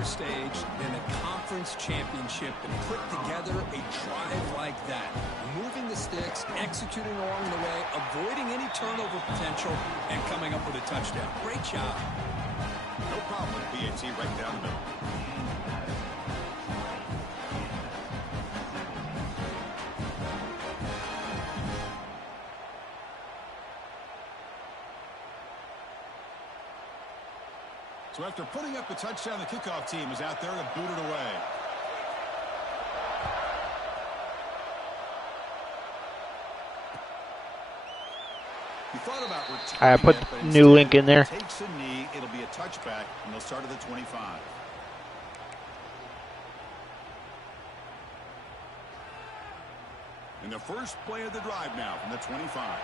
better stage than the conference championship to put together a drive like that. Moving the sticks, executing along the way, avoiding any turnover potential, and coming up with a touchdown. Great job. No problem with PAT right down the middle. So after putting up the touchdown, the kickoff team is out there to boot it away. You thought about I put the new link in there. Takes a knee, it'll be a touchback, and they'll start at the 25. And the first play of the drive now from the 25.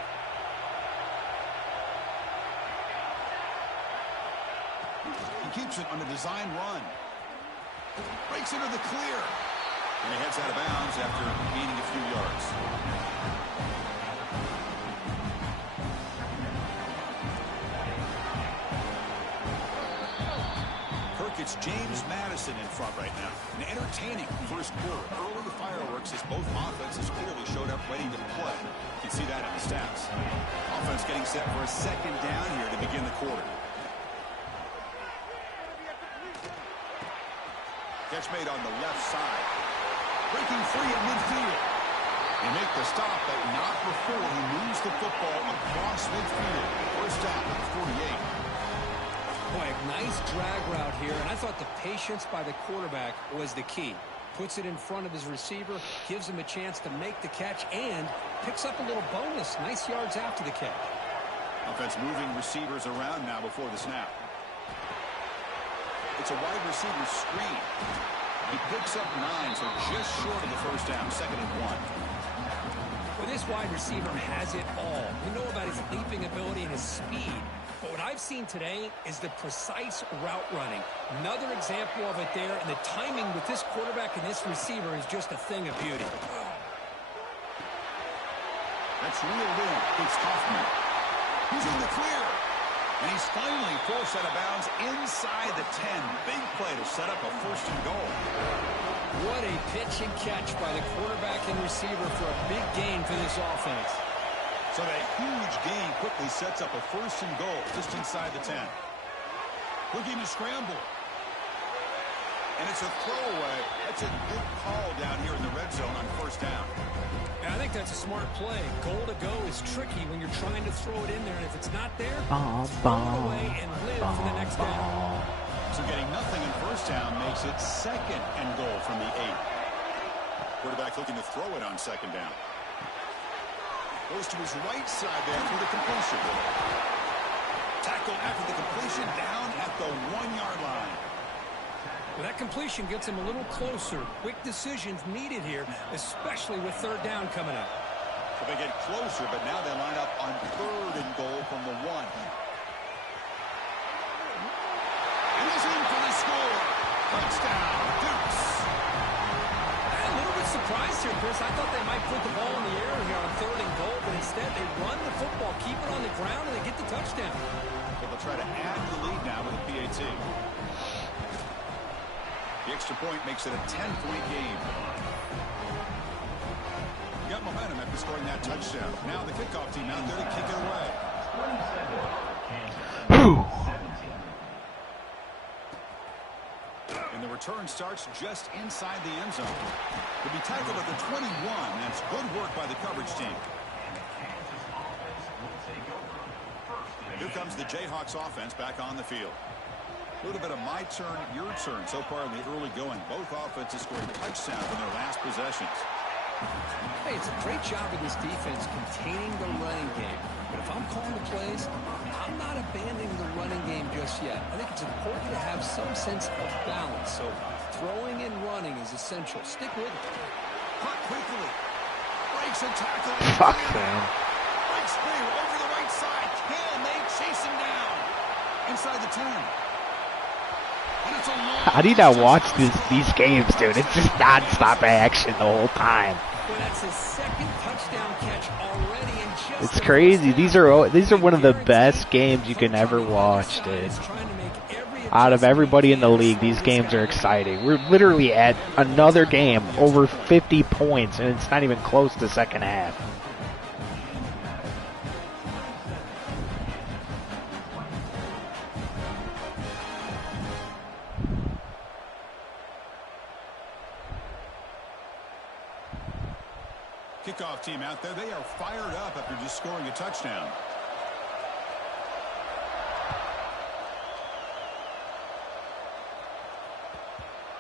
He keeps it on a design run. Breaks into the clear. And he heads out of bounds after gaining a few yards. Kirk, it's James Madison in front right now. An entertaining first quarter. Early fireworks as both offenses clearly showed up ready to play. You can see that in the stats. Offense getting set for a second down here to begin the quarter. Catch made on the left side. Breaking free in midfield. They make the stop, but not before he moves the football across midfield. First down at 48. Boy, a nice drag route here, and I thought the patience by the quarterback was the key. Puts it in front of his receiver, gives him a chance to make the catch, and picks up a little bonus. Nice yards after the catch. Offense moving receivers around now before the snap. It's a wide receiver screen. He picks up 9, so just short of the first down, 2nd and 1. Well, this wide receiver has it all. We know about his leaping ability and his speed. But what I've seen today is the precise route running. Another example of it there, and the timing with this quarterback and this receiver is just a thing of beauty. That's reeled in. It's Hoffman. He's in the clear. And he's finally forced out of bounds inside the 10. Big play to set up a 1st and goal. What a pitch and catch by the quarterback and receiver for a big gain for this offense. So that huge gain quickly sets up a 1st and goal just inside the 10. Looking to scramble. And it's a throwaway. That's a good call down here in the red zone on 1st down. I think that's a smart play. Goal to go is tricky when you're trying to throw it in there, and if it's not there, throw it away and live for the next down. So getting nothing in 1st down makes it 2nd and goal from the 8. Quarterback looking to throw it on 2nd down. Goes to his right side there for the completion. Tackle after the completion down at the 1-yard line. Well, that completion gets him a little closer. Quick decisions needed here, especially with 3rd down coming up. So they get closer, but now they line up on 3rd and goal from the 1. And he's in for the score. Touchdown, Dukes. I'm a little bit surprised here, Chris. I thought they might put the ball in the air here on 3rd and goal, but instead they run the football, keep it on the ground, and they get the touchdown. So they'll try to add the lead now with a PAT. The extra point makes it a 10-point game. Got momentum after scoring that touchdown. Now the kickoff team out there to kick it away. And the return starts just inside the end zone. He'll be tackled at the 21. That's good work by the coverage team. And here comes the Jayhawks offense back on the field. A little bit of my turn, your turn so far in the early going. Both offenses scoring touchdowns in their last possessions. Hey, it's a great job of this defense containing the running game. But if I'm calling the plays, I'm not abandoning the running game just yet. I think it's important to have some sense of balance. So throwing and running is essential. Stick with it. Caught quickly. Breaks a tackle. Fuck, man. Breaks free over the right side. Can they chase him down? Inside the 10. How do you not watch these games, dude? It's just non-stop action the whole time. Well, that's his 2nd touchdown catch already in just It's crazy. These are one of the best games you can ever watch, dude. Out of everybody in the league, these games are exciting. We're literally at another game over 50 points, and it's not even close to second half. Kickoff team out there. They are fired up after just scoring a touchdown.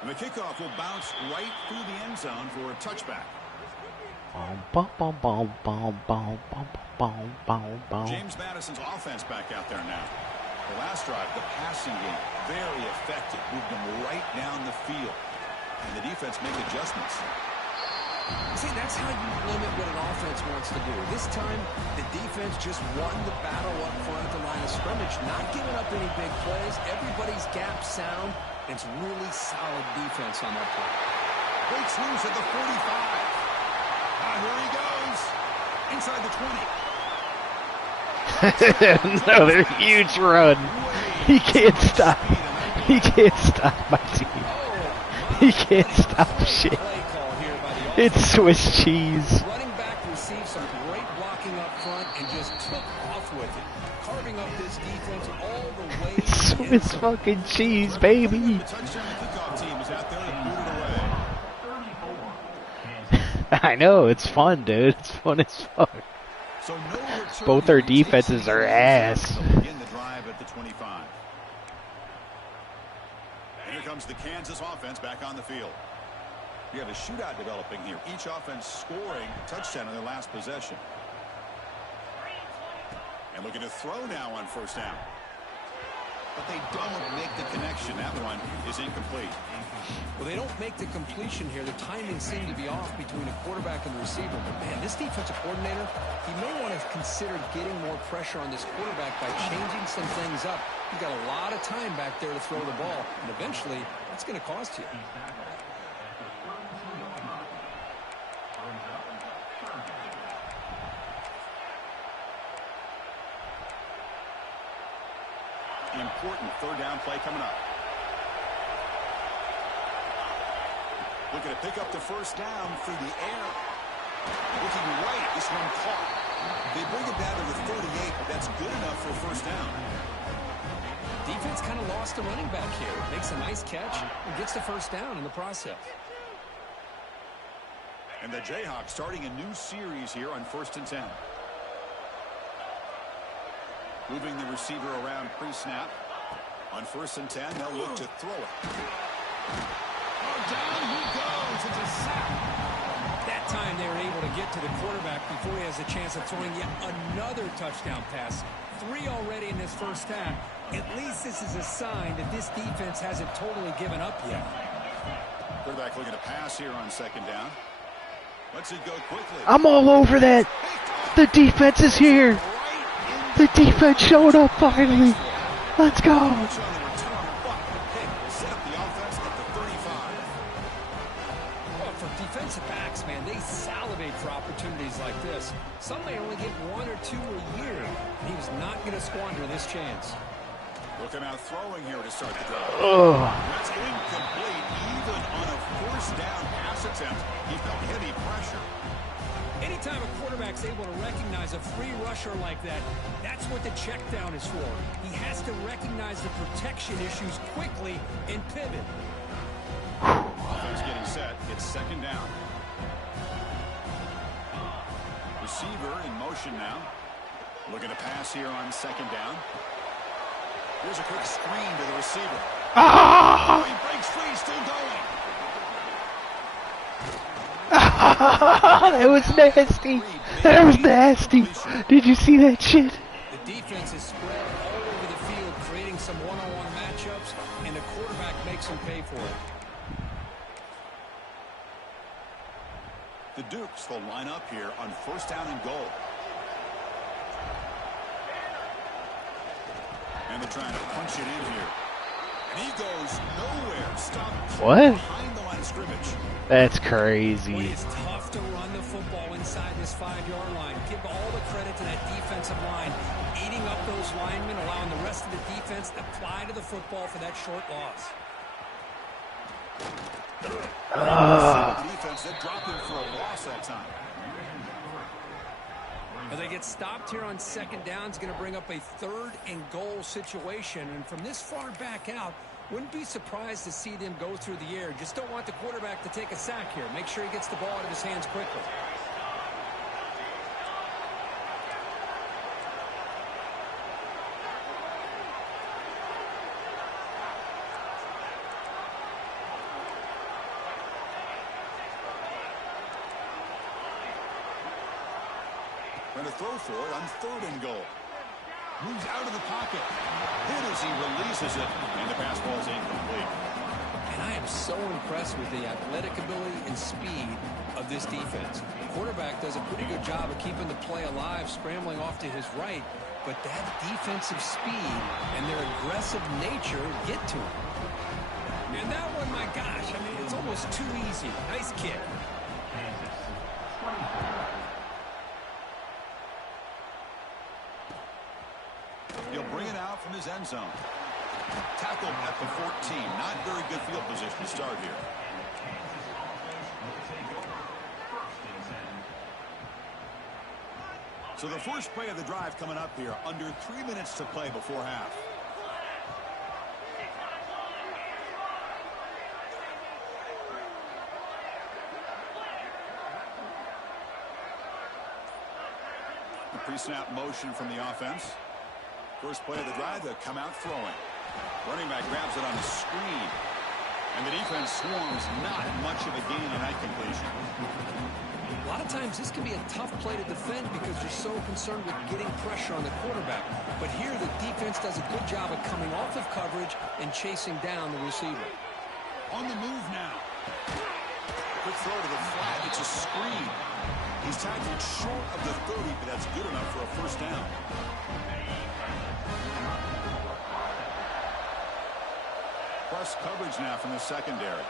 And the kickoff will bounce right through the end zone for a touchback. James Madison's offense back out there now. The last drive, the passing game, very effective. Moved them right down the field. And the defense make adjustments. See, that's how you limit what an offense wants to do. This time, the defense just won the battle up front at the line of scrimmage, not giving up any big plays. Everybody's gap sound. It's really solid defense on that play. Breaks loose at the 45. Here he goes. Inside the 20. Another huge run. He can't stop. He can't stop my team. He can't stop shit. It's Swiss cheese. Running back received some great blocking up front and just took off with it, carving up this defense all the way. It's Swiss fucking cheese, baby. The touchdown kickoff team is out there to boot it away. I know, it's fun, dude. It's fun as fuck. So no return. Both our defenses are ass. Begin the drive at the 25. And here comes the Kansas offense back on the field. We have a shootout developing here. Each offense scoring a touchdown in their last possession. And looking to throw now on first down. But they don't make the connection. That one is incomplete. Well, they don't make the completion here. The timing seemed to be off between the quarterback and the receiver. But, man, this defensive coordinator, he may want to consider getting more pressure on this quarterback by changing some things up. You've got a lot of time back there to throw the ball. And eventually, that's going to cost you. Important third down play coming up. Looking to pick up the first down through the air. Looking right, this one caught. They bring it down to the 38, but that's good enough for a first down. Defense kind of lost a running back here. Makes a nice catch and gets the first down in the process. And the Jayhawks starting a new series here on 1st and 10. Moving the receiver around pre-snap. On 1st and 10, they'll look to throw it. Oh, down he goes. It's a sack. That time they were able to get to the quarterback before he has a chance of throwing yet another touchdown pass. 3 already in this first half. At least this is a sign that this defense hasn't totally given up yet. Quarterback looking to pass here on 2nd down. Lets it go quickly. I'm all over that. The defense is here. The defense showed up finally. Let's go. For defensive backs, man, they salivate for opportunities like this. Some may only get 1 or 2 a year. And he was not going to squander this chance. Looking out throwing here to start the drive. That's incomplete. Even on a first down pass attempt, he felt heavy pressure. Anytime a quarterback's able to recognize a free rusher like that, that's what the check down is for. He has to recognize the protection issues quickly and pivot. Offense getting set. It's 2nd down. Receiver in motion now. Looking to pass here on 2nd down. Here's a quick screen to the receiver. He breaks free, still going. That was nasty. That was nasty. Did you see that shit? The defense is spread all over the field, creating some one-on-one matchups, and the quarterback makes them pay for it. The Dukes will line up here on 1st down and goal. And they're trying to punch it in here. And he goes nowhere. Stopped What? behind the line of scrimmage. That's crazy. Boy, it's tough to run the football inside this 5-yard line. Give all the credit to that defensive line, eating up those those linemen, allowing the rest of the defense to fly to the football for that short loss. Defense, they dropped him for a loss that time. As they get stopped here on second down, it's going to bring up a 3rd and goal situation. And from this far back out, wouldn't be surprised to see them go through the air. Just don't want the quarterback to take a sack here. Make sure he gets the ball out of his hands quickly. Going to throw for it on 3rd and goal. Moves out of the pocket. Hit as he releases it, and the pass ball is incomplete. And I am so impressed with the athletic ability and speed of this defense. The quarterback does a pretty good job of keeping the play alive, scrambling off to his right, but that defensive speed and their aggressive nature get to him. And that one, my gosh, I mean, it's almost too easy. Nice kick. He'll bring it out from his end zone. Tackled at the 14. Not very good field position to start here. So the first play of the drive coming up here. Under 3 minutes to play before half. The pre-snap motion from the offense. First play of the drive, they'll come out throwing. Running back grabs it on the screen. And the defense swarms. Not much of a gain on that completion. A lot of times this can be a tough play to defend because you're so concerned with getting pressure on the quarterback. But here the defense does a good job of coming off of coverage and chasing down the receiver. On the move now. Quick throw to the flat. It's a screen. He's tackled short of the 30, but that's good enough for a first down. Plus coverage now from the secondary.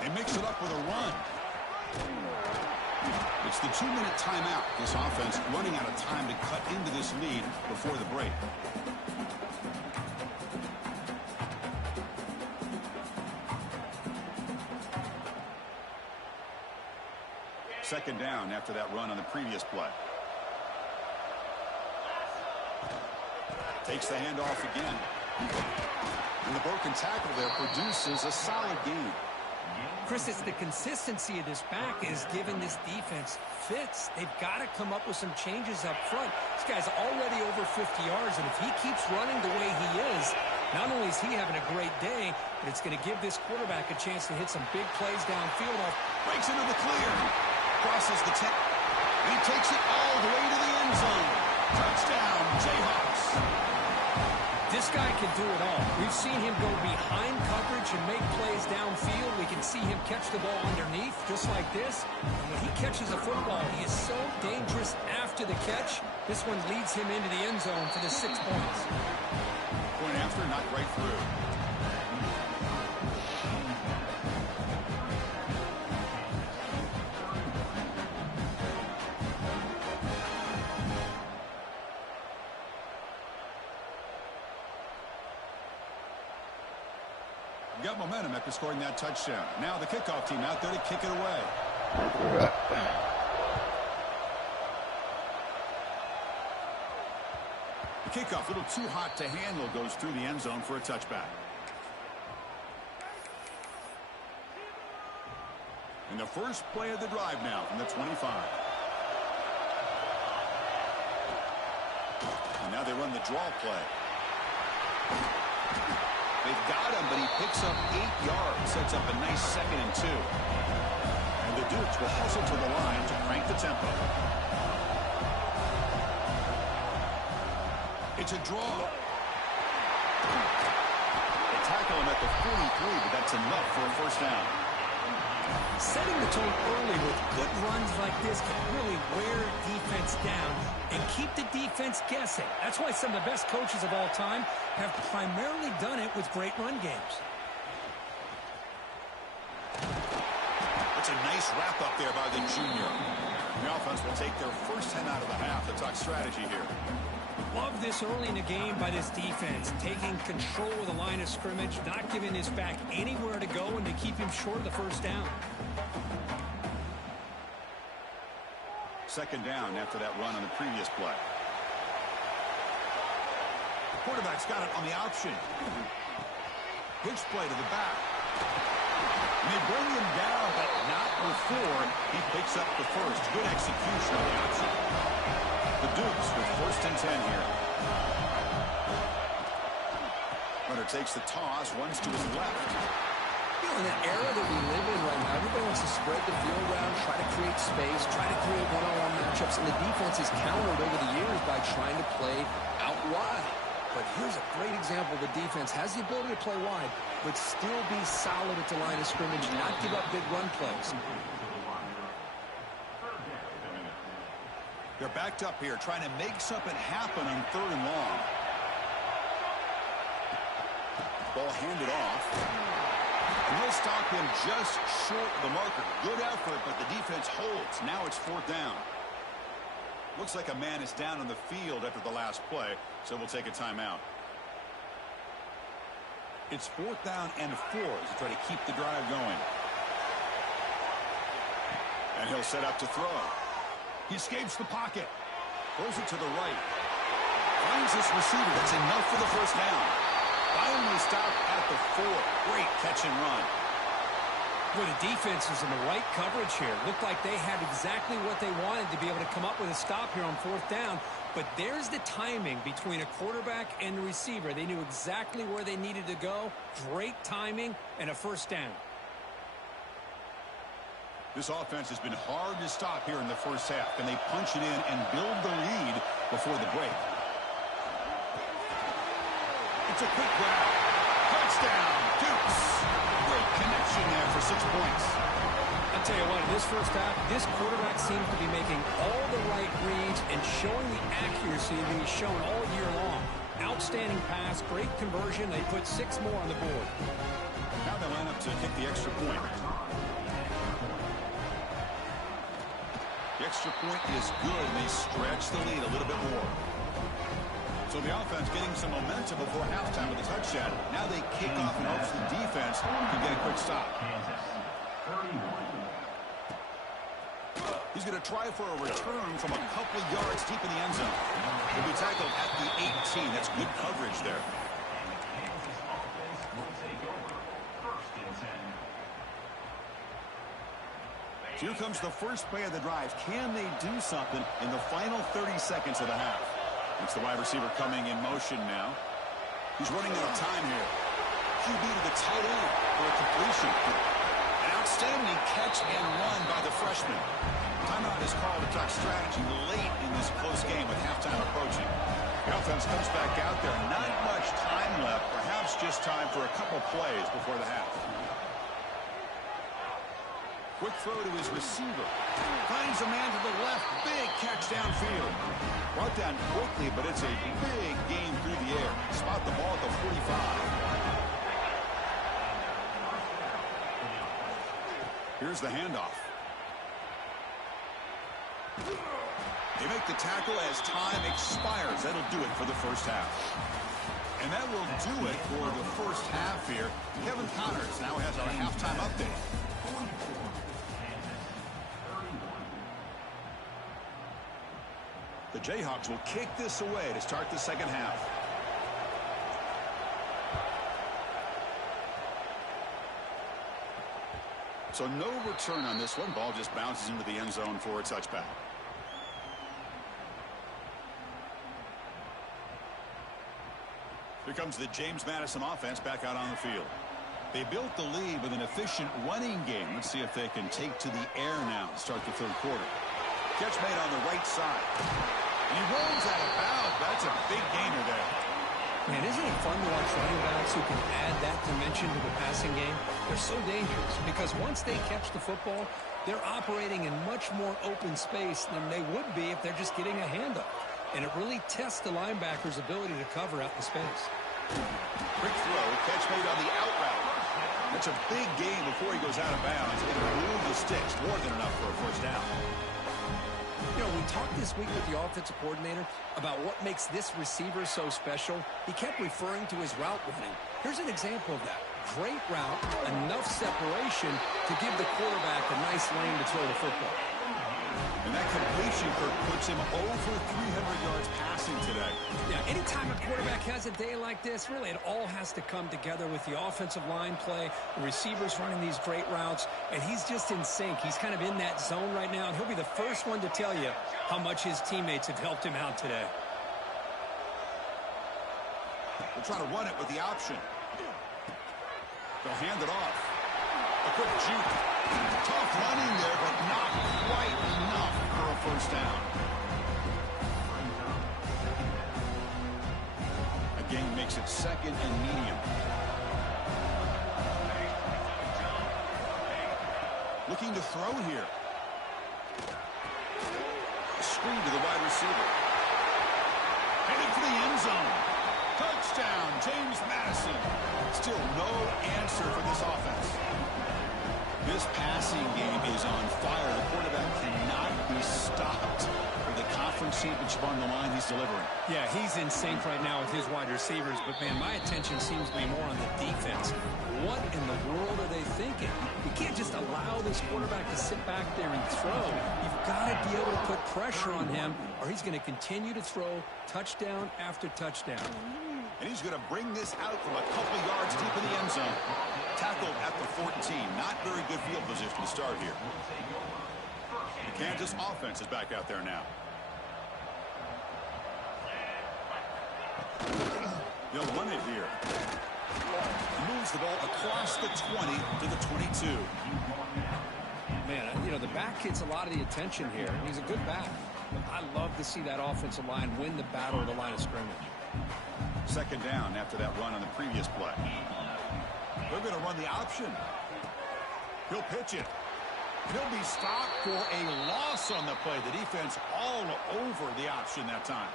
They mix it up with a run. It's the 2-minute timeout. This offense running out of time to cut into this lead before the break. Second down after that run on the previous play. Takes the handoff again. And the broken tackle there produces a solid gain. Chris, it's the consistency of this back is giving this defense fits. They've got to come up with some changes up front. This guy's already over 50 yards, and if he keeps running the way he is, not only is he having a great day, but it's going to give this quarterback a chance to hit some big plays downfield. Breaks into the clear. Crosses the 10. He takes it all the way to the end zone. Touchdown, Jayh. This guy can do it all. We've seen him go behind coverage and make plays downfield. We can see him catch the ball underneath, just like this. And when he catches a football, he is so dangerous after the catch. This one leads him into the end zone for the 6 points. Point after, knocked right through. Got momentum after scoring that touchdown. Now the kickoff team out there to kick it away. The kickoff, a little too hot to handle, goes through the end zone for a touchback. And the first play of the drive now from the 25. And now they run the draw play. They've got him, but he picks up 8 yards. Sets up a nice 2nd and 2. And the Dukes will hustle to the line to crank the tempo. It's a draw. They tackle him at the 43, but that's enough for a first down. Setting the tone early with good runs like this can really wear defense down and keep the defense guessing. That's why some of the best coaches of all time have primarily done it with great run games. The That's a nice wrap up there by the junior. The offense will take their first 10 out of the half. The talk strategy here. Love this early in the game by this defense, taking control of the line of scrimmage, not giving his back anywhere to go, and to keep him short of the first down. Second down after that run on the previous play. Quarterback's got it on the option. Pitch play to the back. And they bring him down, but not before he picks up the first. Good execution on the option. The Dukes with first and 10 here. Runner takes the toss, runs to his left. You know, in that era that we live in right now, everybody wants to spread the field around, try to create space, try to create one-on-one matchups, and the defense is countered over the years by trying to play out wide. But here's a great example. The defense has the ability to play wide, but still be solid at the line of scrimmage, not give up big run plays. They're backed up here, trying to make something happen on 3rd and long. Ball handed off. And he'll stop him just short of the marker. Good effort, but the defense holds. Now it's 4th down. Looks like a man is down on the field after the last play, so we'll take a timeout. It's 4th down and 4 to try to keep the drive going. And he'll set up to throw. He escapes the pocket. Throws it to the right. Finds his receiver. That's enough for the first down. Finally stopped at the 4. Great catch and run. Well, the defense is in the right coverage here. Looked like they had exactly what they wanted to be able to come up with a stop here on 4th down. But there's the timing between a quarterback and the receiver. They knew exactly where they needed to go. Great timing and a first down. This offense has been hard to stop here in the first half. Can they punch it in and build the lead before the break? It's a quick grab. Touchdown, Dukes. Great connection there for 6 points. I'll tell you what, in this first half, this quarterback seems to be making all the right reads and showing the accuracy that he's shown all year long. Outstanding pass, great conversion. They put 6 more on the board. Now they line up to kick the extra point. The extra point is good, and they stretch the lead a little bit more. So the offense getting some momentum before halftime with a touchdown. Now they kick off in hopes the defense can get a quick stop. He's going to try for a return from a couple of yards deep in the end zone. He'll be tackled at the 18. That's good coverage there. So here comes the first play of the drive. Can they do something in the final 30 seconds of the half? It's the wide receiver coming in motion now. He's running out of time here. QB to the tight end for a completion. An outstanding catch and run by the freshman. Timeout is called to talk strategy late in this close game with halftime approaching. The offense comes back out there. Not much time left. Perhaps just time for a couple plays before the half. Quick throw to his receiver. Finds a man to the left. Big catch downfield. Brought down quickly, but it's a big game through the air. Spot the ball at the 45. Here's the handoff. They make the tackle as time expires. That'll do it for the first half. And that will do it for the first half here. Kevin Connors now has our halftime update. The Jayhawks will kick this away to start the second half. So no return on this one. Ball just bounces into the end zone for a touchback. Here comes the James Madison offense back out on the field. They built the lead with an efficient running game. Let's see if they can take to the air now to start the third quarter. Catch made on the right side. And he rolls out of bounds. That's a big gainer there. Man, isn't it fun to watch running backs who can add that dimension to the passing game? They're so dangerous because once they catch the football, they're operating in much more open space than they would be if they're just getting a handoff. And it really tests the linebacker's ability to cover out the space. Quick throw, catch made on the out route. That's a big gain before he goes out of bounds. It'll move the sticks, more than enough for a first down. You know, we talked this week with the offensive coordinator about what makes this receiver so special. He kept referring to his route running. Here's an example of that. Great route, enough separation to give the quarterback a nice lane to throw the football. And that completion, Kirk, puts him over 300 yards passing today. Yeah, anytime a quarterback has a day like this, really it all has to come together with the offensive line play, the receivers running these great routes, and he's just in sync. He's kind of in that zone right now, and he'll be the first one to tell you how much his teammates have helped him out today. We'll try to run it with the option. They'll hand it off. A quick juke. Tough running there, but not quite enough for a first down. Again, makes it second and medium. Looking to throw here. Screen to the wide receiver. Headed for the end zone. Touchdown, James Madison. Still no answer for this offense. This passing game is on fire. The quarterback cannot be stopped. With the conference championship on the line, he's delivering. Yeah, he's in sync right now with his wide receivers, but, man, my attention seems to be more on the defense. What in the world are they thinking? You can't just allow this quarterback to sit back there and throw. You've got to be able to put pressure on him, or he's going to continue to throw touchdown after touchdown. And he's going to bring this out from a couple yards deep in the end zone. Tackled at the 14. Not very good field position to start here. The Kansas offense is back out there now. They'll run it here. Moves the ball across the 20 to the 22. Man, you know, the back gets a lot of the attention here. He's a good back. I love to see that offensive line win the battle at the line of scrimmage. Second down after that run on the previous play. They're going to run the option. He'll pitch it. He'll be stopped for a loss on the play. The defense all over the option that time.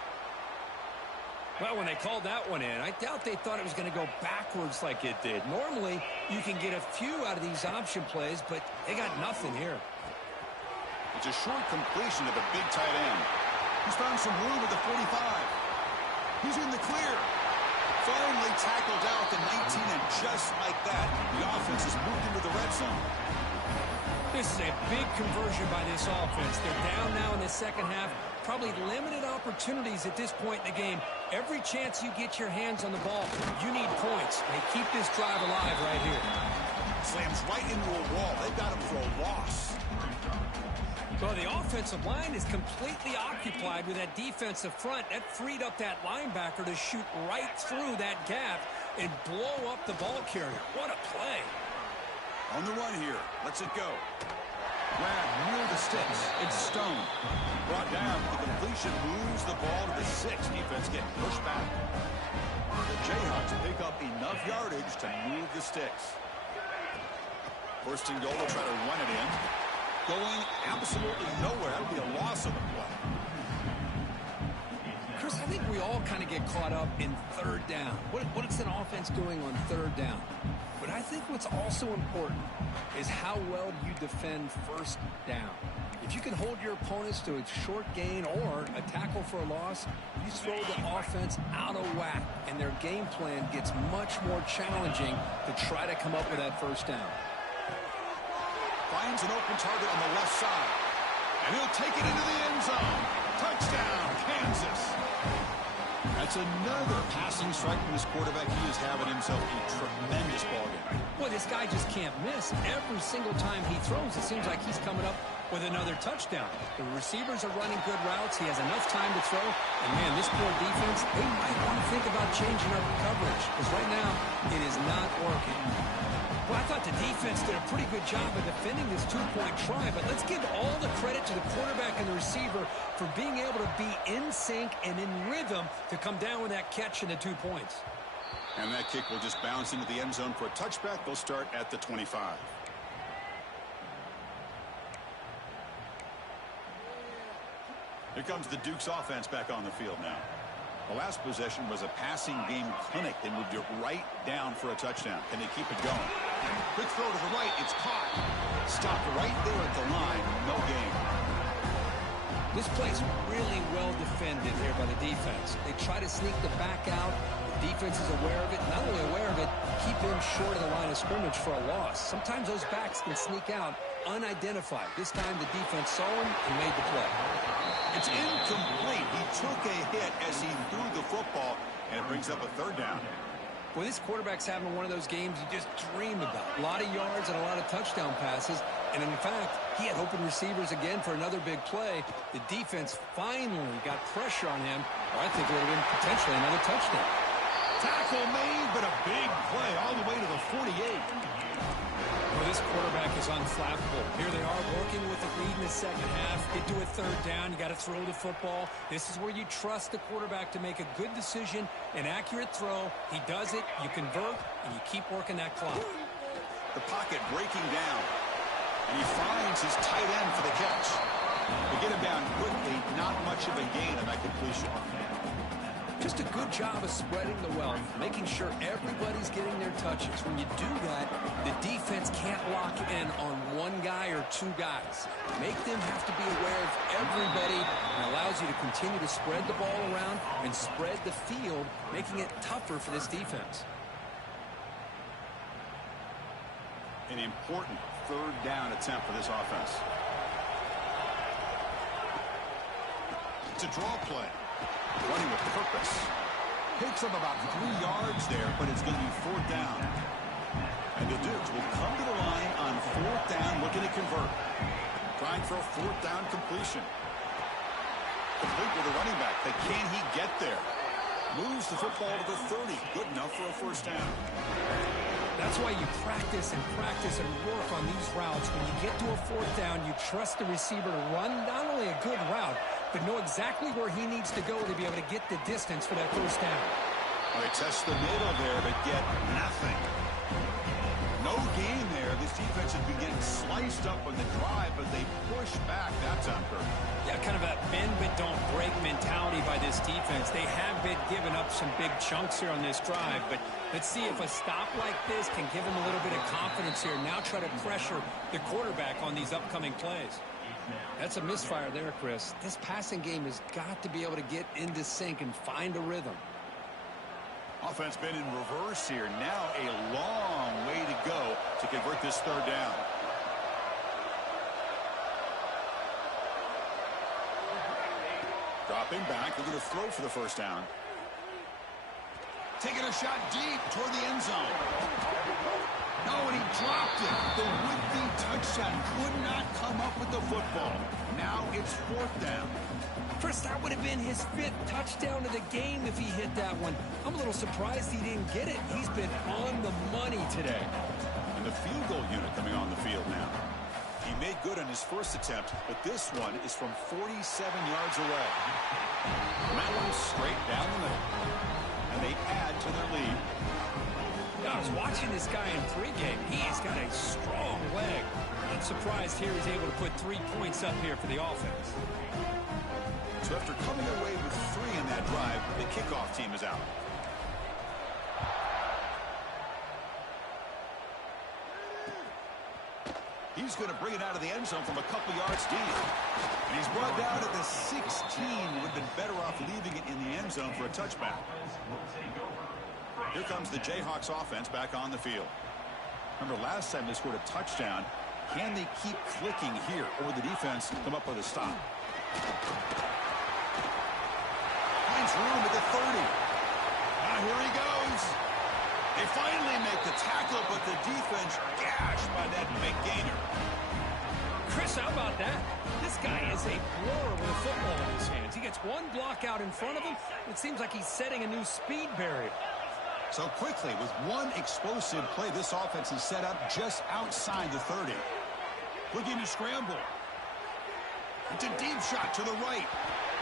Well, when they called that one in, I doubt they thought it was going to go backwards like it did. Normally, you can get a few out of these option plays, but they got nothing here. It's a short completion to the big tight end. He's found some room at the 45. He's in the clear. Finally tackled out the 19, and just like that, the offense has moved into the red zone. This is a big conversion by this offense. They're down now in the second half. Probably limited opportunities at this point in the game. Every chance you get your hands on the ball, you need points. They keep this drive alive right here. Slams right into a wall. They've got him for a loss. Well, the offensive line is completely occupied with that defensive front. That freed up that linebacker to shoot right through that gap and blow up the ball carrier. What a play. On the run here. Lets it go. Grab near the sticks. It's Stone. Brought down. The completion moves the ball to the 6. Defense getting pushed back. The Jayhawks pick up enough yardage to move the sticks. First and goal. They'll try to run it in. Going absolutely nowhere. That would be a loss of the play. Chris, I think we all kind of get caught up in third down. What is an offense doing on third down? But I think what's also important is how well you defend first down. If you can hold your opponents to a short gain or a tackle for a loss, you throw the offense out of whack, and their game plan gets much more challenging to try to come up with that first down. Finds an open target on the left side. And he'll take it into the end zone. Touchdown, Kansas. That's another passing strike from this quarterback. He is having himself a tremendous ballgame. Well, this guy just can't miss. Every single time he throws, it seems like he's coming up with another touchdown. The receivers are running good routes. He has enough time to throw. And, man, this poor defense, they might want to think about changing up coverage. Because right now, it is not working. Well, I thought the defense did a pretty good job of defending this two-point try, but let's give all the credit to the quarterback and the receiver for being able to be in sync and in rhythm to come down with that catch and the 2 points. And that kick will just bounce into the end zone for a touchback. They'll start at the 25. Here comes the Duke's offense back on the field now. The last possession was a passing game clinic. They moved it right down for a touchdown. Can they keep it going? Quick throw to the right. It's caught. Stopped right there at the line. No gain. This play's really well defended here by the defense. They try to sneak the back out. The defense is aware of it. Not only aware of it, keep him short of the line of scrimmage for a loss. Sometimes those backs can sneak out unidentified. This time the defense saw him and made the play. It's incomplete. He took a hit as he threw the football, and it brings up a third down. Well, this quarterback's having one of those games you just dream about. A lot of yards and a lot of touchdown passes. And in fact, he had open receivers again for another big play. The defense finally got pressure on him, or I think it would have been potentially another touchdown. Tackle made, but a big play all the way to the 48. Well, this quarterback is unflappable. Here they are working with the lead in the second half. Get to a third down. You got to throw the football. This is where you trust the quarterback to make a good decision, an accurate throw. He does it, you convert, and you keep working that clock. The pocket breaking down, and he finds his tight end for the catch. They get him down quickly, not much of a gain on that completion. Just a good job of spreading the wealth, making sure everybody's getting their touches. When you do that, the defense can't lock in on one guy or two guys. Make them have to be aware of everybody, and allows you to continue to spread the ball around and spread the field, making it tougher for this defense. An important third down attempt for this offense. It's a draw play. Running with purpose. Picks up about 3 yards there, but it's going to be fourth down. And the Dukes will come to the line on fourth down, looking to convert. Trying for a fourth down completion. Complete with the running back, but can he get there? Moves the football to the 30. Good enough for a first down. That's why you practice and work on these routes. When you get to a fourth down, you trust the receiver to run not only a good route, but know exactly where he needs to go to be able to get the distance for that first down. They test the middle there, but get nothing. No gain there. This defense has been getting sliced up on the drive, but they push back that time, Kirk. Yeah, kind of a bend but don't break mentality by this defense. They have been giving up some big chunks here on this drive, but let's see if a stop like this can give them a little bit of confidence here. Now try to pressure the quarterback on these upcoming plays. That's a misfire there, Chris. This passing game has got to be able to get into sync and find a rhythm. Offense been in reverse here. Now a long way to go to convert this third down. Dropping back, looking to throw for the first down. Taking a shot deep toward the end zone. No, and he dropped it. The would-be touchdown could not come up with the football. Now it's fourth down. Chris, that would have been his 5th touchdown of the game if he hit that one. I'm a little surprised he didn't get it. He's been on the money today. And the field goal unit coming on the field now. He made good on his first attempt, but this one is from 47 yards away. And that one is straight down the middle. And they add to their lead. I was watching this guy in pregame. He's got a strong leg. I'm surprised here he's able to put 3 points up here for the offense. So after coming away with 3 in that drive, the kickoff team is out. He's going to bring it out of the end zone from a couple yards deep. And he's brought down at the 16. Would have been better off leaving it in the end zone for a touchback. Here comes the Jayhawks offense back on the field. Remember last time they scored a touchdown. Can they keep clicking here, or will the defense come up with a stop? Finds room at the 30. Here he goes. They finally make the tackle, but the defense gashed by that big gainer. Chris, how about that? This guy is a blur with a football in his hands. He gets one block out in front of him. It seems like he's setting a new speed barrier. So quickly, with one explosive play, this offense is set up just outside the 30. Looking to scramble. It's a deep shot to the right.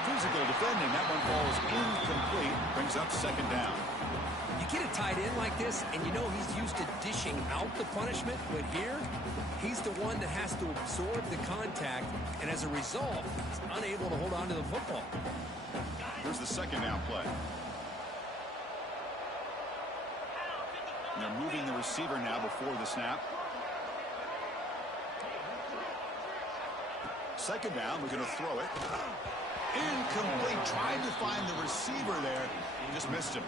Physical defending. That one falls incomplete. Brings up second down. You get a tight end like this, and you know he's used to dishing out the punishment, but here, he's the one that has to absorb the contact, and as a result, he's unable to hold on to the football. Here's the second down play. And they're moving the receiver now before the snap. Second down, we're going to throw it. Incomplete. Tried to find the receiver there. Just missed him.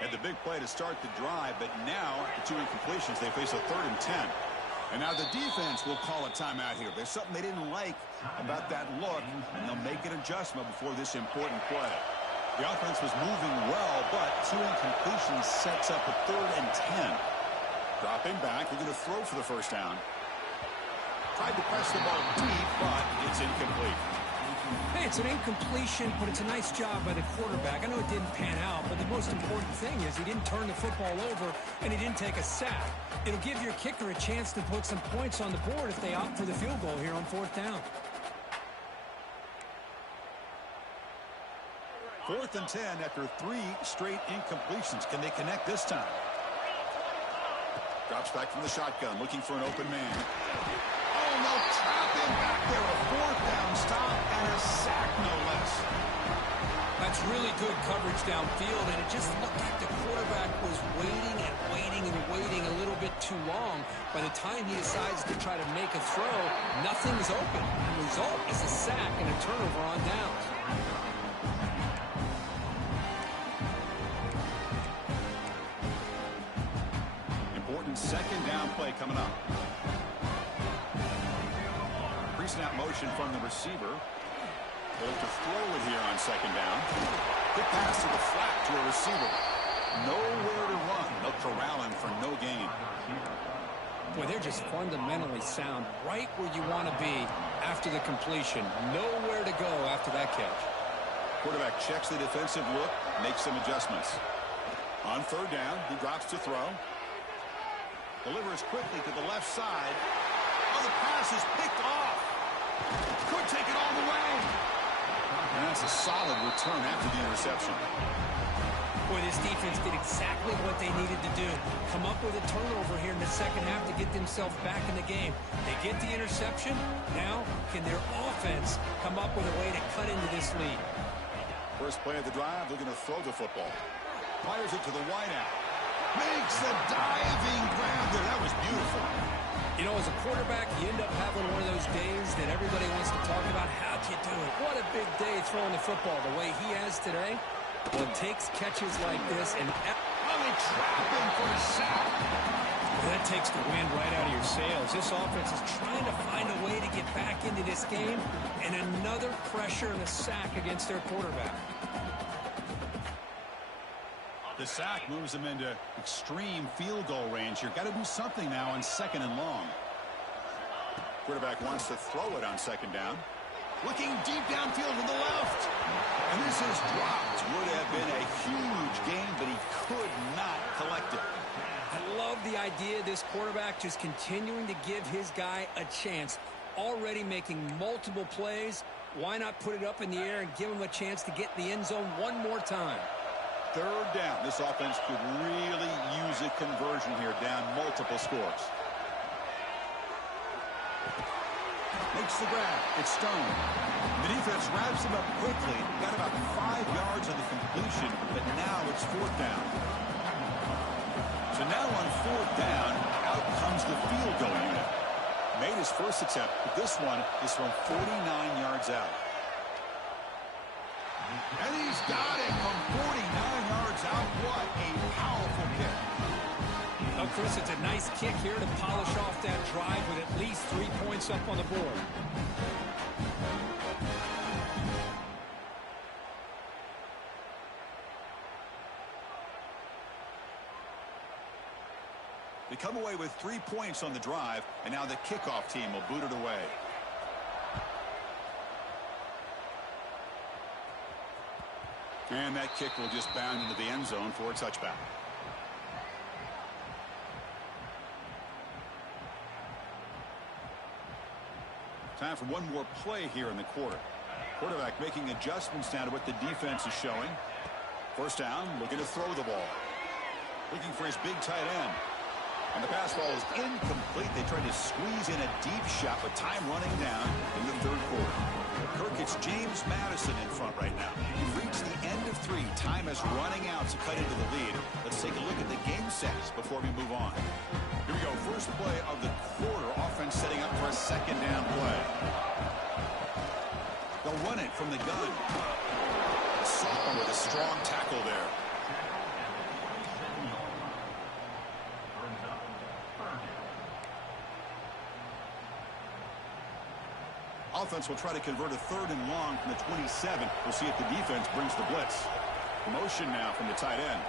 Had the big play to start the drive, but now the 2 incompletions, they face a 3rd and 10. And now the defense will call a timeout here. There's something they didn't like about that look, and they'll make an adjustment before this important play. The offense was moving well, but 2 incompletions sets up a 3rd and 10. Dropping back, we're going to throw for the first down. Tried to press the ball deep, but it's incomplete. Hey, it's an incompletion, but it's a nice job by the quarterback. I know it didn't pan out, but the most important thing is he didn't turn the football over and he didn't take a sack. It'll give your kicker a chance to put some points on the board if they opt for the field goal here on 4th down. 4th and 10 after 3 straight incompletions. Can they connect this time? Drops back from the shotgun, looking for an open man. Oh, no, trap him back there. A 4th down stop and a sack, no less. That's really good coverage downfield, and it just looked like the quarterback was waiting and waiting and waiting a little bit too long. By the time he decides to try to make a throw, nothing's open. The result is a sack and a turnover on downs. Important second down play coming up. Pre-snap motion from the receiver. They'll have to throw it here on second down. Quick pass to the flat to a receiver. Nowhere to run. They'll corral him for no gain. Boy, they're just fundamentally sound right where you want to be after the completion. Nowhere to go after that catch. Quarterback checks the defensive look, makes some adjustments. On 3rd down, he drops to throw. Delivers quickly to the left side. Oh, the pass is picked off. Could take it all the way. And that's a solid return after the interception. Boy, this defense did exactly what they needed to do. Come up with a turnover here in the second half to get themselves back in the game. They get the interception. Now, can their offense come up with a way to cut into this lead? First play of the drive, they're going to throw the football. Fires it to the wideout. Makes the diving grab there. That was beautiful. You know, as a quarterback, you end up having one of those days that everybody wants to talk about. How'd you do it? What a big day throwing the football the way he has today. Well, it takes catches like this and... Oh, they trap him for a sack. Well, that takes the wind right out of your sails. This offense is trying to find a way to get back into this game, and another pressure and a sack against their quarterback. The sack moves them into extreme field goal range here. Got to do something now on 2nd and long. Quarterback wants to throw it on 2nd down. Looking deep downfield to the left. And this is dropped. Would have been a huge gain, but he could not collect it. I love the idea of this quarterback just continuing to give his guy a chance. Already making multiple plays. Why not put it up in the air and give him a chance to get in the end zone one more time? 3rd down. This offense could really use a conversion here, down multiple scores. Makes the grab. It's Stone. The defense wraps him up quickly. Got about 5 yards on the completion, but now it's 4th down. So now on 4th down, out comes the field goal unit. Made his first attempt, but this one is from 49 yards out. And he's got it from 49 yards out. What a powerful kick. Oh, Chris, it's a nice kick here to polish off that drive with at least 3 points up on the board. They come away with 3 points on the drive, and now the kickoff team will boot it away. And that kick will just bound into the end zone for a touchback. Time for one more play here in the quarter. Quarterback making adjustments now to what the defense is showing. First down, looking to throw the ball. Looking for his big tight end. And the pass ball is incomplete. They tried to squeeze in a deep shot, but time running down in the third quarter. Kirk, it's James Madison in front right now. We've reached the end of 3. Time is running out to cut into the lead. Let's take a look at the game sets before we move on. Here we go. First play of the quarter. Offense setting up for a second down play. They'll run it from the gun. Saw with a strong tackle there. Offense will try to convert a 3rd and long from the 27. We'll see if the defense brings the blitz. Motion now from the tight end.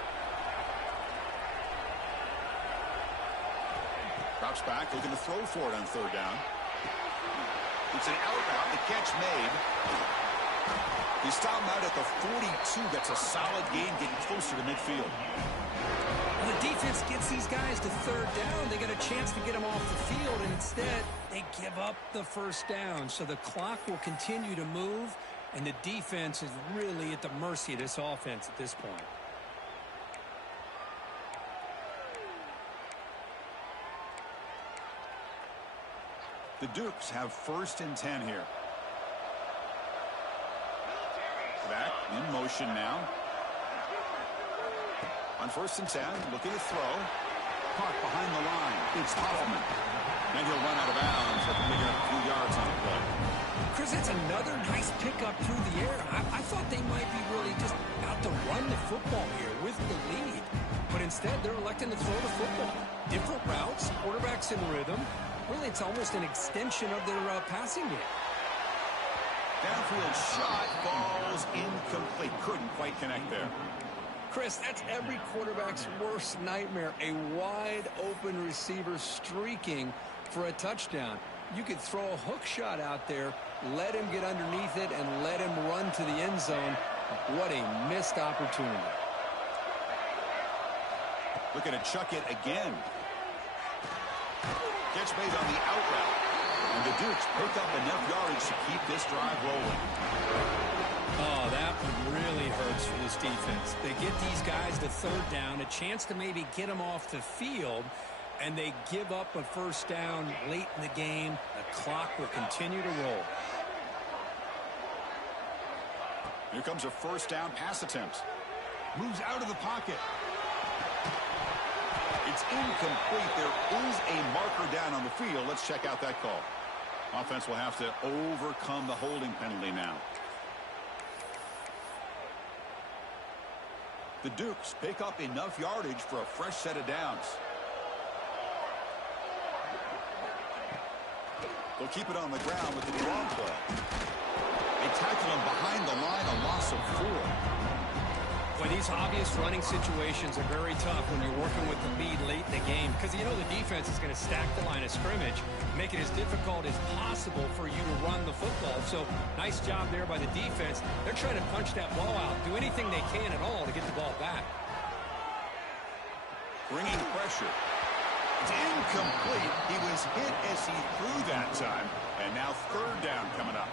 Drops back, looking to throw for it on 3rd down. It's an out route. The catch made. He stopped him out at the 42. That's a solid gain, getting closer to midfield. When the defense gets these guys to 3rd down, they get a chance to get them off the field, and instead they give up the 1st down. So the clock will continue to move, and the defense is really at the mercy of this offense at this point. The Dukes have 1st and 10 here. Back in motion now. On 1st and 10, looking to throw. Caught behind the line. It's Hoffman. And he'll run out of bounds after picking up a few yards on the play. Chris, it's another nice pickup through the air. I thought they might be really just out to run the football here with the lead. But instead, they're electing to throw the football. Different routes, quarterbacks in rhythm. Really, it's almost an extension of their passing game. Downfield shot falls incomplete. Couldn't quite connect there. Chris, that's every quarterback's worst nightmare. A wide open receiver streaking for a touchdown. You could throw a hook shot out there, let him get underneath it, and let him run to the end zone. What a missed opportunity. Looking to chuck it again. Catch made on the out route. And the Dukes pick up enough yardage to keep this drive rolling. Oh, that one really hurts for this defense. They get these guys to 3rd down, a chance to maybe get them off the field, and they give up a 1st down late in the game. The clock will continue to roll. Here comes a 1st down pass attempt. Moves out of the pocket. It's incomplete. There is a marker down on the field. Let's check out that call. Offense will have to overcome the holding penalty now. The Dukes pick up enough yardage for a fresh set of downs. They'll keep it on the ground with the draw play. They tackle him behind the line, a loss of 4. Well, these obvious running situations are very tough when you're working with the lead late in the game, because you know the defense is going to stack the line of scrimmage, make it as difficult as possible for you to run the football. So nice job there by the defense. They're trying to punch that ball out, do anything they can at all to get the ball back. Bringing pressure. It's incomplete. He was hit as he threw that time, and now 3rd down coming up.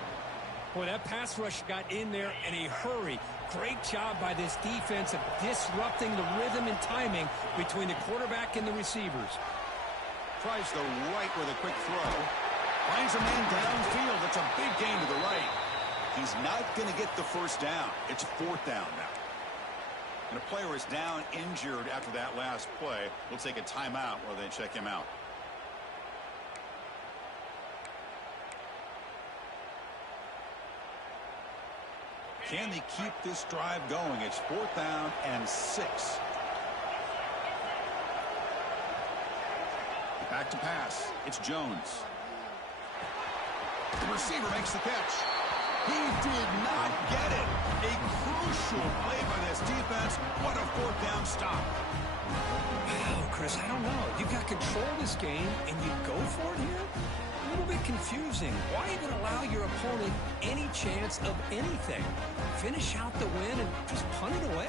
Boy, that pass rush got in there in a hurry. Great job by this defense of disrupting the rhythm and timing between the quarterback and the receivers. Tries the right with a quick throw. Finds a man downfield. It's a big gain to the right. He's not going to get the 1st down. It's 4th down now. And a player is down injured after that last play. We'll take a timeout while they check him out. Can they keep this drive going? It's 4th down and 6. Back to pass. It's Jones. The receiver makes the catch. He did not get it. A crucial play by this defense. What a 4th down stop. Wow, Chris, I don't know. You've got control of this game, and you go for it here? A little bit confusing. Why even allow your opponent any chance of anything? Finish out the win and just punt it away.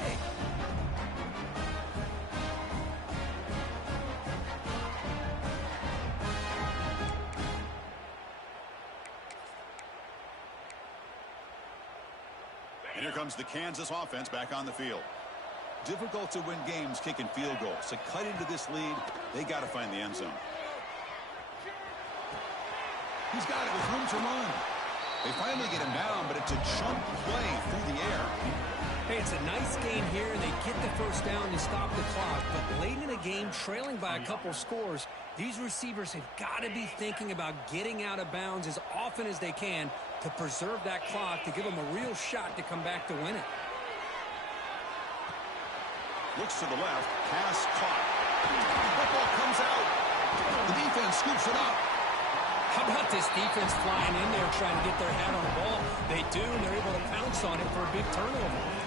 And here comes the Kansas offense back on the field. Difficult to win games kicking field goals. To cut into this lead, they got to find the end zone. He's got it with room to run. They finally get him down, but it's a chunk play through the air. Hey, it's a nice game here, and they get the first down to stop the clock. But late in the game, trailing by a couple scores, these receivers have got to be thinking about getting out of bounds as often as they can to preserve that clock, to give them a real shot to come back to win it. Looks to the left. Pass caught. Football comes out. The defense scoops it up. How about this defense flying in there trying to get their hat on the ball? They do, and they're able to pounce on it for a big turnover.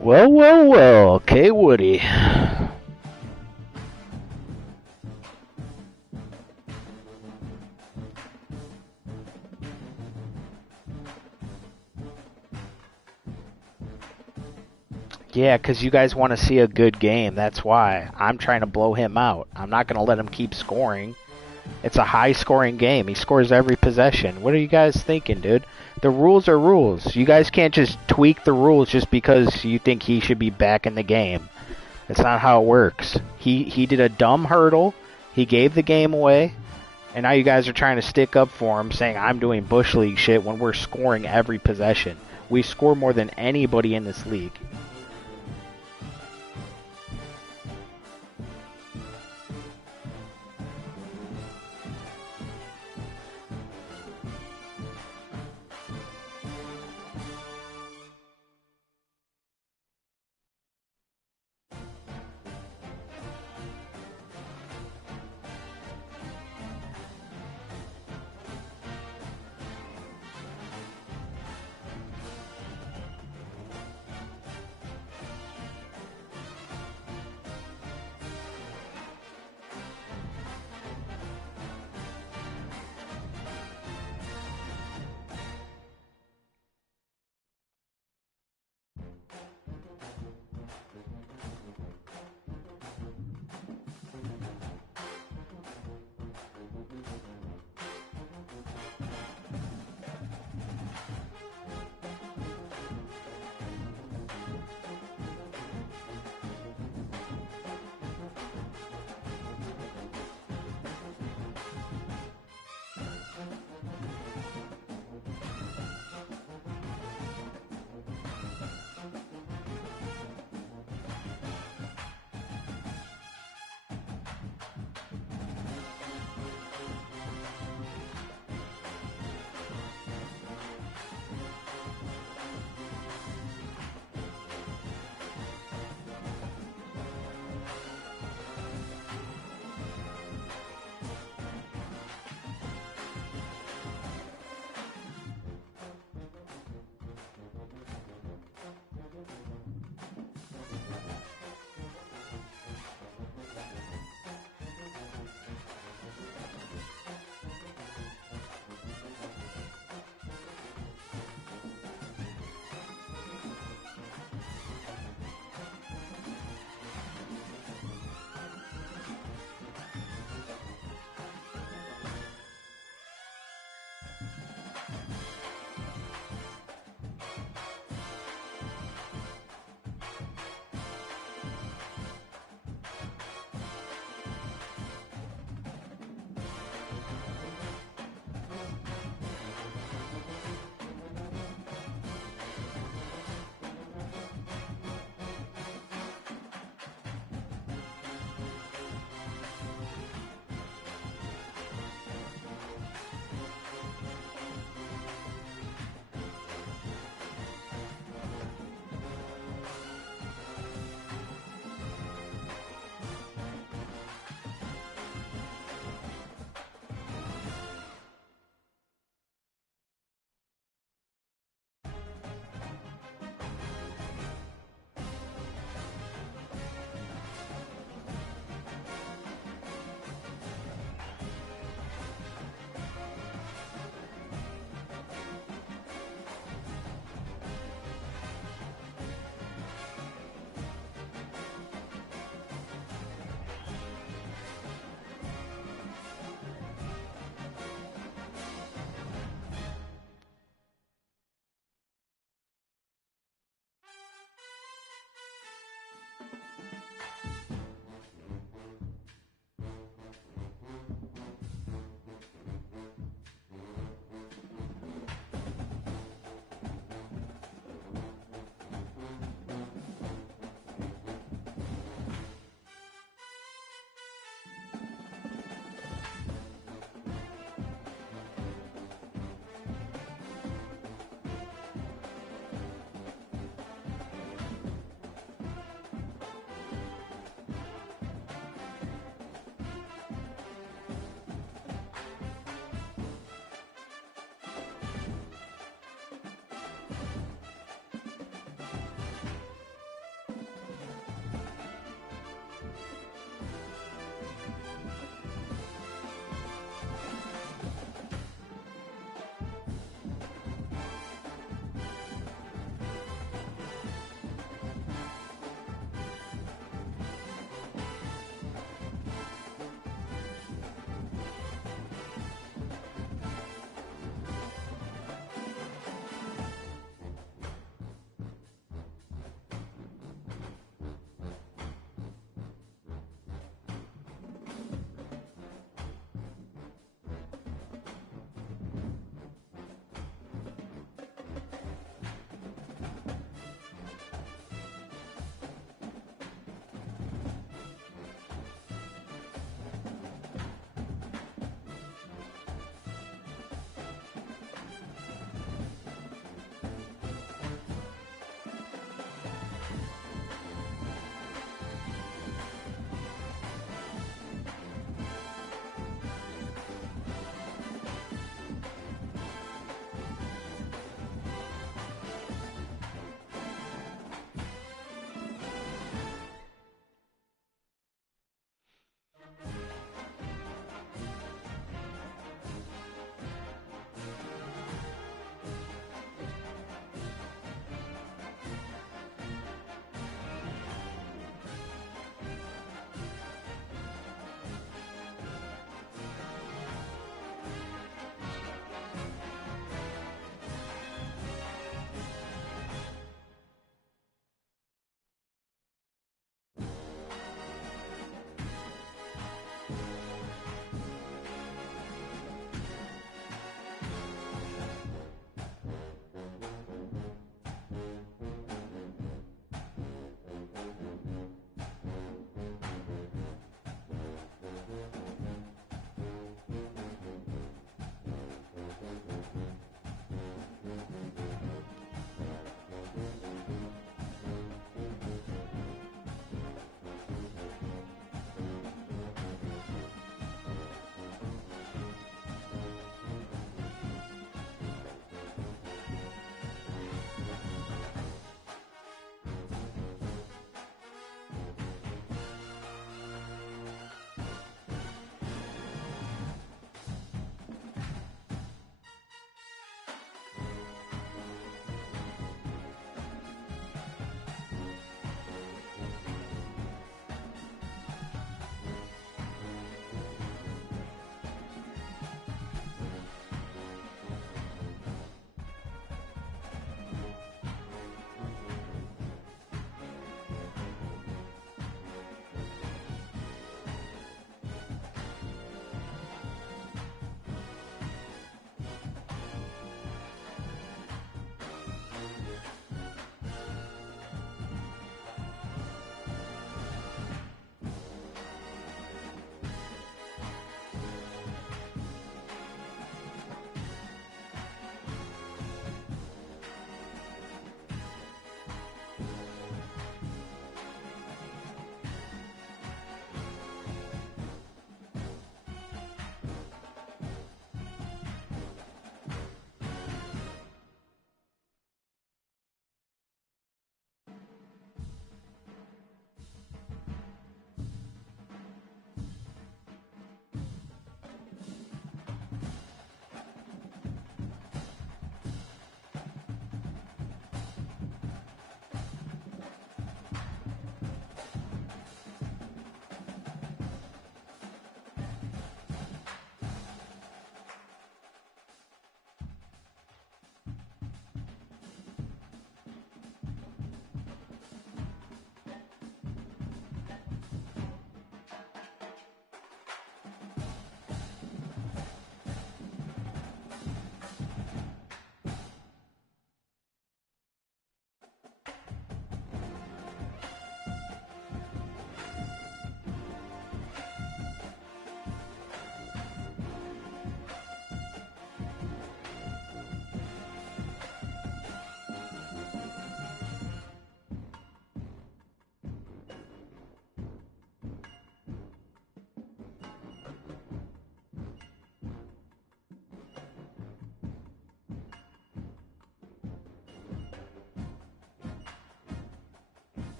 Well, well, well. Okay, Woody. Yeah, because you guys want to see a good game. That's why. I'm trying to blow him out. I'm not going to let him keep scoring. It's a high-scoring game. He scores every possession. What are you guys thinking, dude? The rules are rules. You guys can't just tweak the rules just because you think he should be back in the game. That's not how it works. He did a dumb hurdle. He gave the game away. And now you guys are trying to stick up for him, saying I'm doing Bush League shit when we're scoring every possession. We score more than anybody in this league.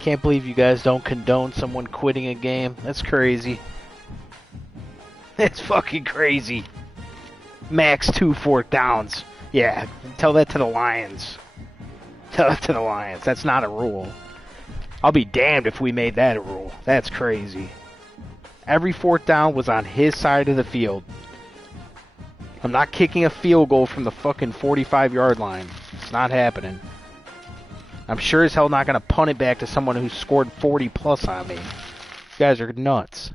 Can't believe you guys don't condone someone quitting a game. That's crazy. It's fucking crazy. Max 2 4th downs. Yeah, tell that to the Lions. Tell that to the Lions. That's not a rule. I'll be damned if we made that a rule. That's crazy. Every 4th down was on his side of the field. I'm not kicking a field goal from the fucking 45-yard line. It's not happening. I'm sure as hell not going to punt it back to someone who scored 40-plus on me. You guys are nuts.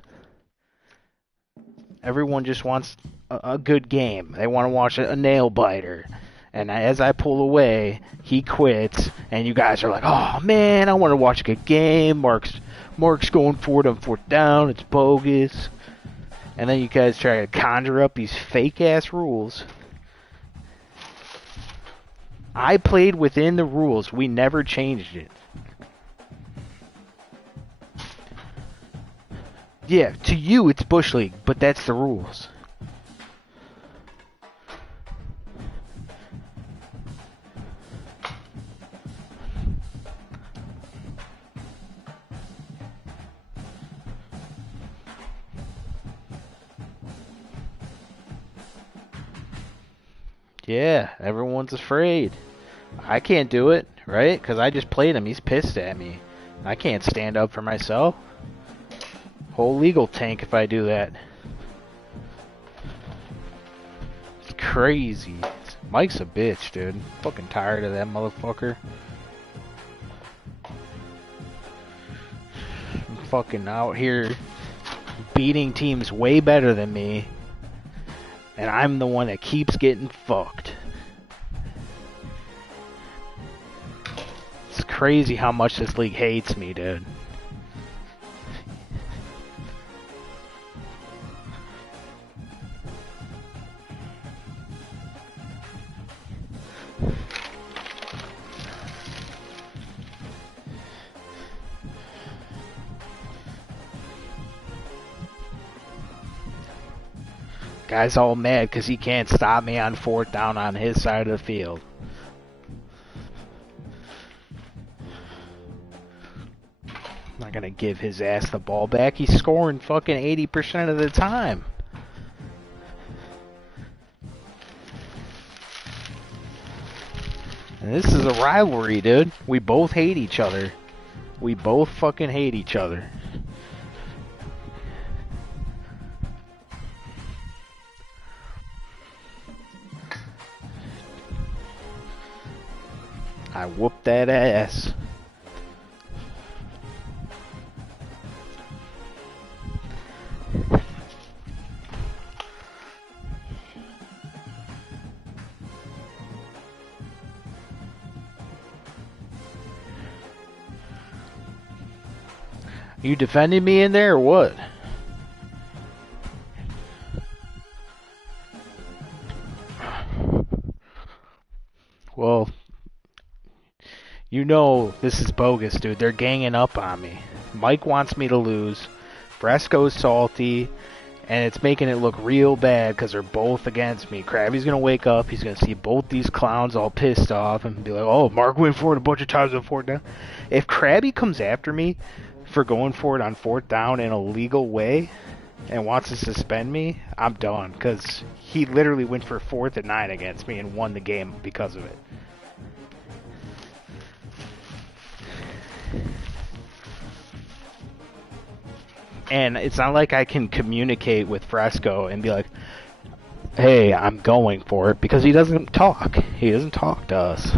Everyone just wants a good game. They want to watch a nail-biter. And as I pull away, he quits, and you guys are like, oh, man, I want to watch a good game. Mark's going for it on 4th down. It's bogus. And then you guys try to conjure up these fake-ass rules. I played within the rules. We never changed it. Yeah, to you it's Bush League, but that's the rules. Yeah, everyone's afraid. I can't do it, right? Because I just played him. He's pissed at me. I can't stand up for myself. Whole legal tank if I do that. It's crazy. Mike's a bitch, dude. I'm fucking tired of that motherfucker. I'm fucking out here beating teams way better than me. And I'm the one that keeps getting fucked. It's crazy how much this league hates me, dude. Guy's all mad because he can't stop me on 4th down on his side of the field. I'm not going to give his ass the ball back. He's scoring fucking 80% of the time. And this is a rivalry, dude. We both hate each other. We both fucking hate each other. I whooped that ass. You defending me in there or what? Well, you know this is bogus, dude. They're ganging up on me. Mike wants me to lose. Fresco's salty. And it's making it look real bad because they're both against me. Krabby's going to wake up. He's going to see both these clowns all pissed off and be like, oh, Mark went for it a bunch of times on 4th down. If Krabby comes after me for going for it on 4th down in a legal way and wants to suspend me, I'm done. Because he literally went for 4th and 9 against me and won the game because of it. And it's not like I can communicate with Fresco and be like, hey, I'm going for it, because he doesn't talk. He doesn't talk to us.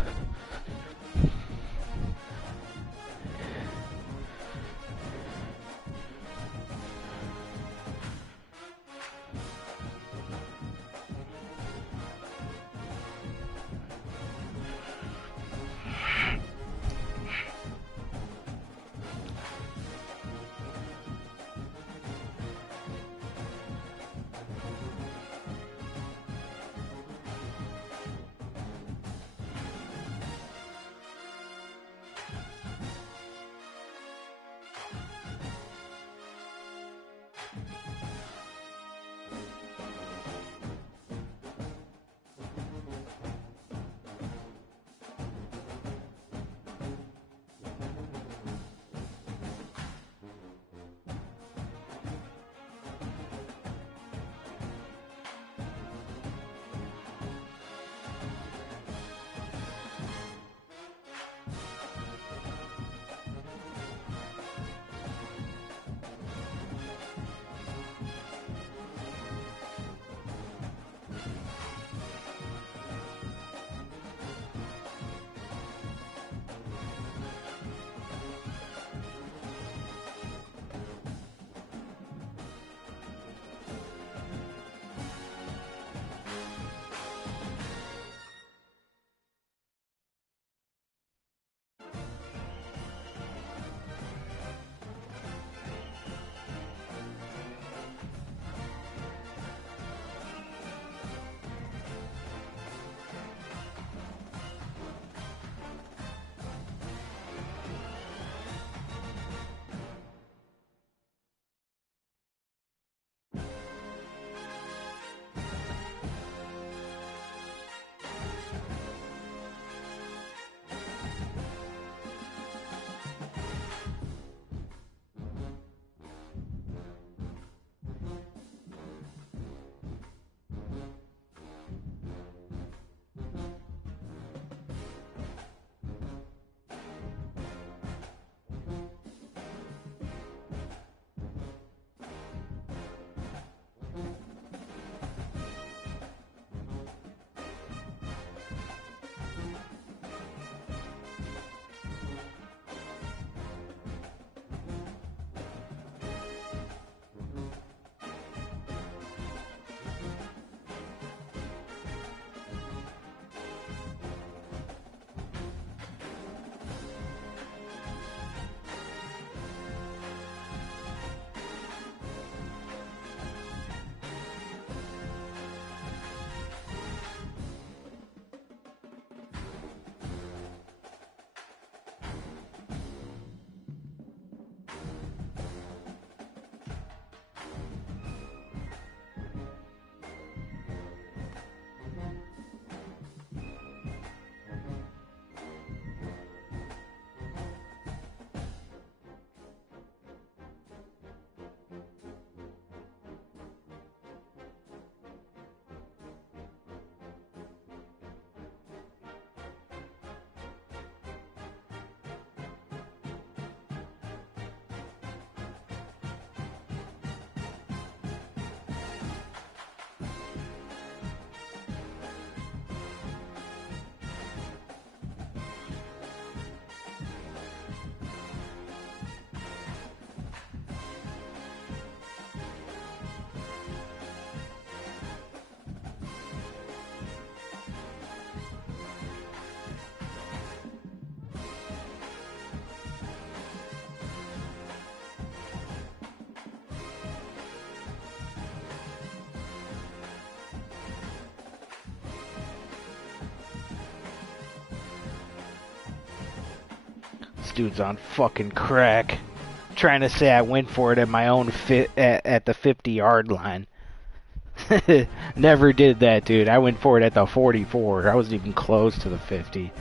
dude's on fucking crack. Trying to say I went for it at my own at the 50-yard line. Never did that, dude. I went for it at the 44. I wasn't even close to the 50.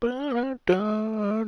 Ba-da-da-da-da.